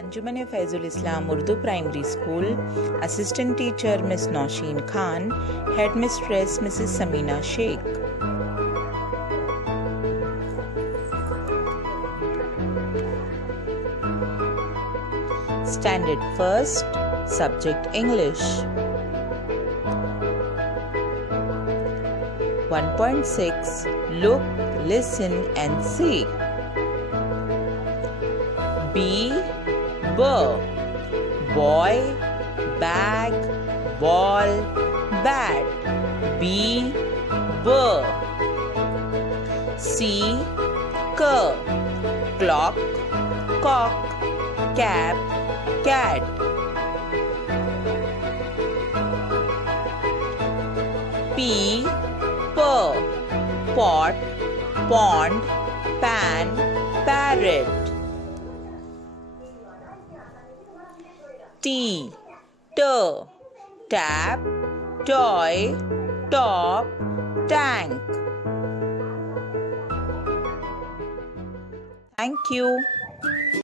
Anjuman-E-Faizul Islam Urdu Primary School, Assistant Teacher Ms. Nausheen Khan, Headmistress Mrs. Samina Sheikh. Standard First, Subject English. 1.6 Look, listen and see. B, boy, bag, ball, bat. B, C, clock, cock, cap, cat. P, pot, pond, pan, parrot. T, tap, toy, top, tank. Thank you.